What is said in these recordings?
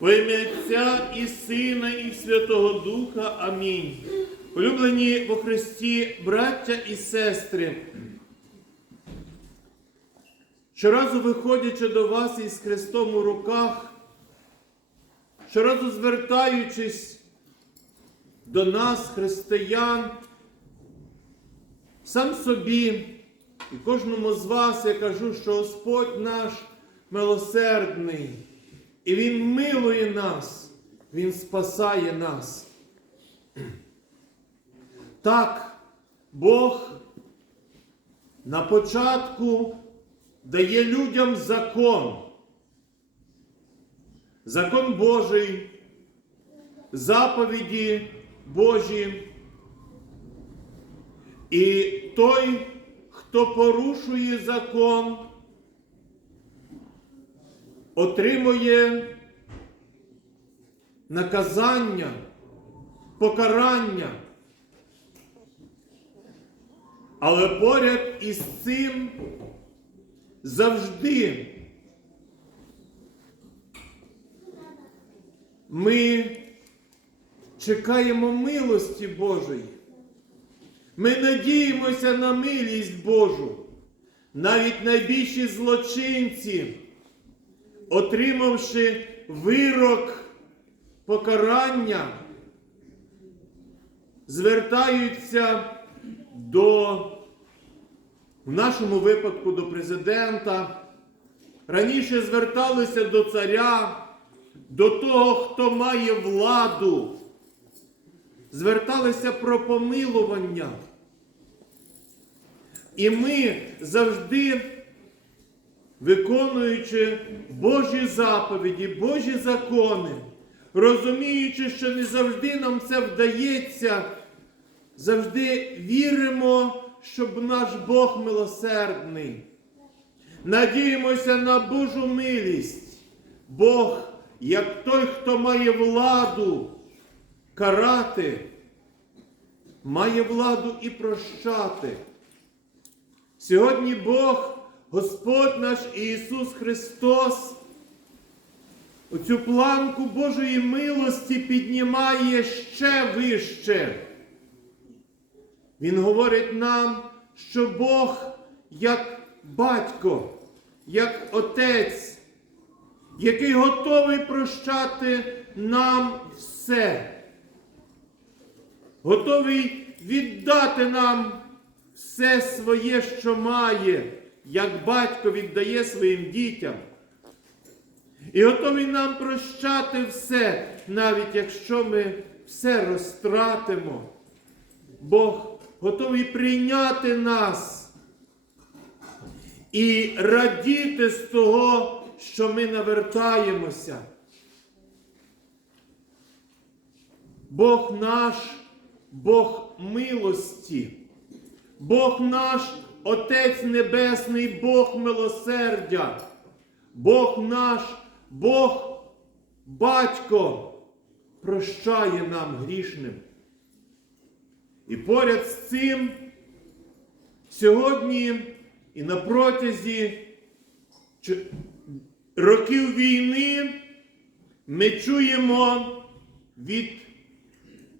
Во ім'я Отця і Сина, і Святого Духа. Амінь. Улюблені во Христі, браття і сестри. Щоразу виходячи до вас із Христом у руках, щоразу звертаючись до нас, християн, сам собі і кожному з вас я кажу, що Господь наш милосердний, і Він милує нас, Він спасає нас. Так, Бог на початку дає людям закон. Закон Божий, заповіді Божі. І той, хто порушує закон, отримує наказання, покарання. Але поряд із цим завжди ми чекаємо милості Божої. Ми надіємося на милість Божу. Навіть найбільші злочинці, отримавши вирок покарання, звертаються до, в нашому випадку, до президента. Раніше зверталися до царя, до того, хто має владу. Зверталися про помилування. І ми завжди, виконуючи Божі заповіді, Божі закони, розуміючи, що не завжди нам це вдається, завжди віримо, щоб наш Бог милосердний. Надіємося на Божу милість. Бог, як той, хто має владу карати, має владу і прощати. Сьогодні Бог, Господь наш Ісус Христос, оцю планку Божої милості піднімає ще вище. Він говорить нам, що Бог як батько, як отець, який готовий прощати нам все, готовий віддати нам все своє, що має, як батько віддає своїм дітям. І готовий нам прощати все, навіть якщо ми все розтратимо. Бог готовий прийняти нас і радіти з того, що ми навертаємося. Бог наш, Бог милості, Бог наш Отець Небесний, Бог милосердя, Бог наш, Бог Батько прощає нам грішним. І поряд з цим сьогодні і на протязі років війни ми чуємо від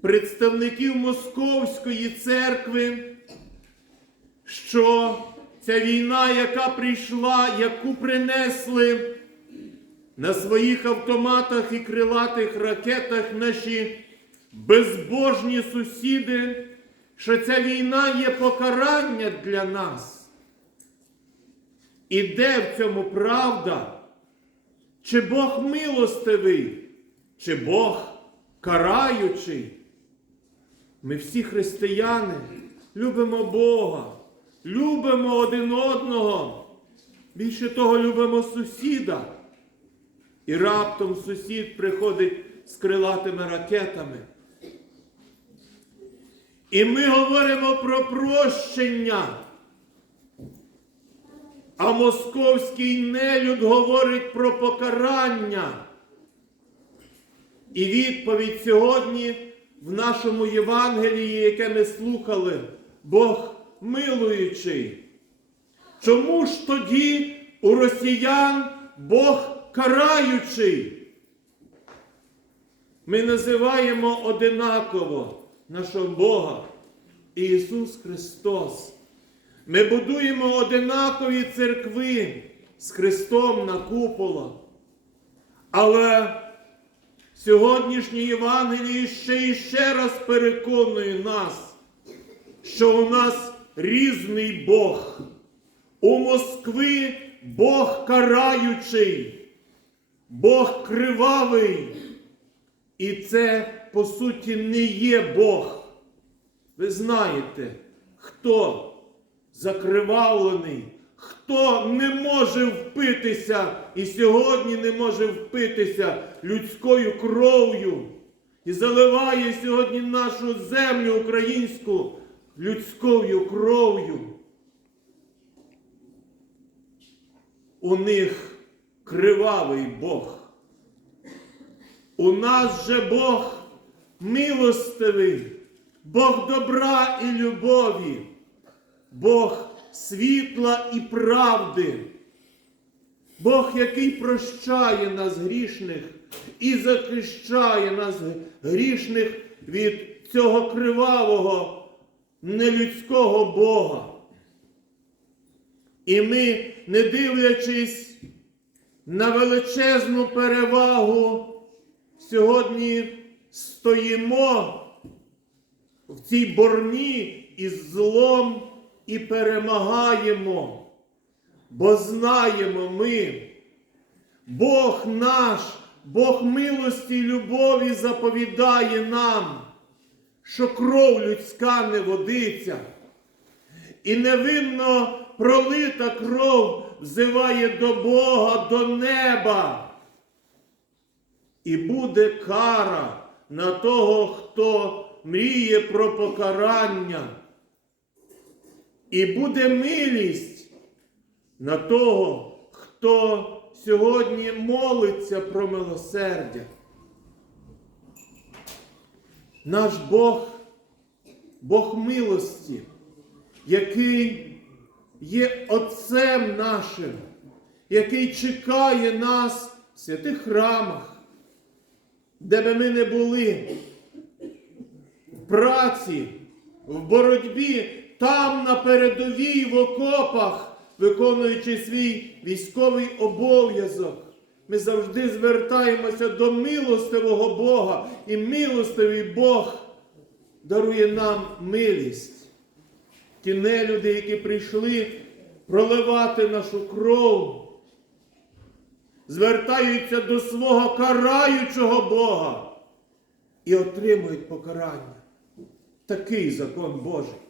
представників Московської церкви, що ця війна, яка прийшла, яку принесли на своїх автоматах і крилатих ракетах наші безбожні сусіди, що ця війна є покарання для нас. І де в цьому правда? Чи Бог милостивий, чи Бог караючий? Ми всі християни любимо Бога, любимо один одного. Більше того, любимо сусіда. І раптом сусід приходить з крилатими ракетами. І ми говоримо про прощення. А московський нелюд говорить про покарання. І відповідь сьогодні в нашому Євангелії, яке ми слухали, Бог милуючий. Чому ж тоді у росіян Бог караючий? Ми називаємо одинаково нашого Бога Ісус Христос. Ми будуємо одинакові церкви з Христом на купола. Але сьогоднішнє Євангеліє ще і ще раз переконує нас, що у нас різний Бог. У Москви Бог караючий, Бог кривавий. І це, по суті, не є Бог. Ви знаєте, хто закривавлений, хто не може впитися і сьогодні не може впитися людською кров'ю і заливає сьогодні нашу землю українську людською кров'ю. У них кривавий Бог. У нас же Бог милостивий, Бог добра і любові, Бог світла і правди, Бог, який прощає нас грішних і захищає нас грішних від цього кривавого, нелюдського Бога. І ми, не дивлячись на величезну перевагу, сьогодні стоїмо в цій борні із злом і перемагаємо, бо знаємо ми, Бог наш, Бог милості і любові заповідає нам, що кров людська не водиться, і невинно пролита кров взиває до Бога, до неба. І буде кара на того, хто мріє про покарання. І буде милість на того, хто сьогодні молиться про милосердя. Наш Бог, Бог милості, який є Отцем нашим, який чекає нас в святих храмах, де би ми не були, в праці, в боротьбі, там на передовій в окопах, виконуючи свій військовий обов'язок. Ми завжди звертаємося до милостивого Бога, і милостивий Бог дарує нам милість. Ті нелюди, які прийшли проливати нашу кров, звертаються до свого караючого Бога і отримують покарання. Такий закон Божий.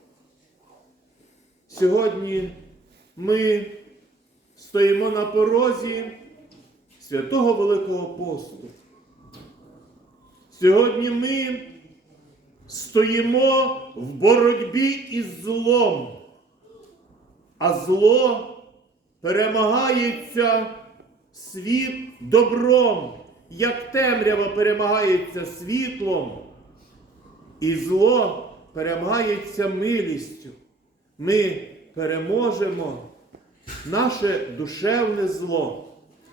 Сьогодні ми стоїмо на порозі святого Великого посту. Сьогодні ми стоїмо в боротьбі із злом, а зло перемагається світ добром, як темрява перемагається світлом, і зло перемагається милістю. Ми переможемо наше душевне зло.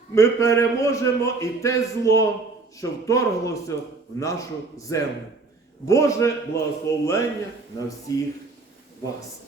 Ми переможемо і те зло, що вторглося в нашу землю. Боже благословення на всіх вас.